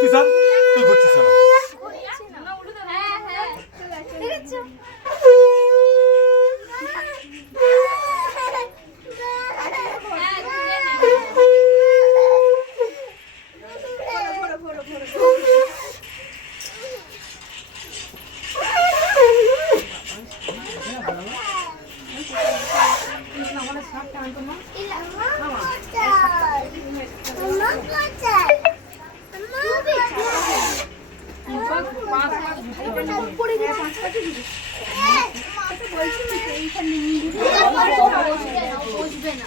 Teacher তুই ঘুরছিস না বসবে না।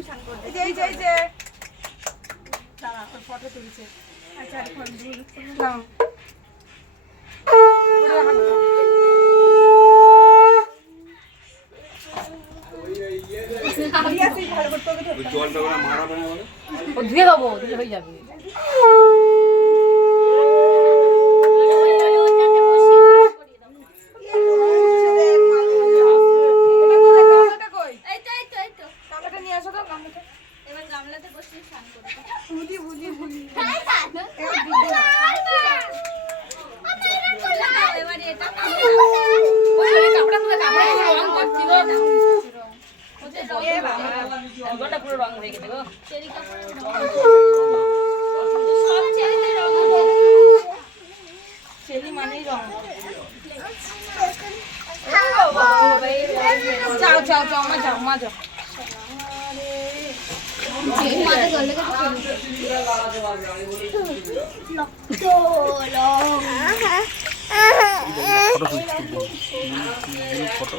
ইয়ে ধুয়ে দেবো ধুয়ে হয়ে যাবে। যাও যাও যাও মা যাও মা যাও ফটো ফটো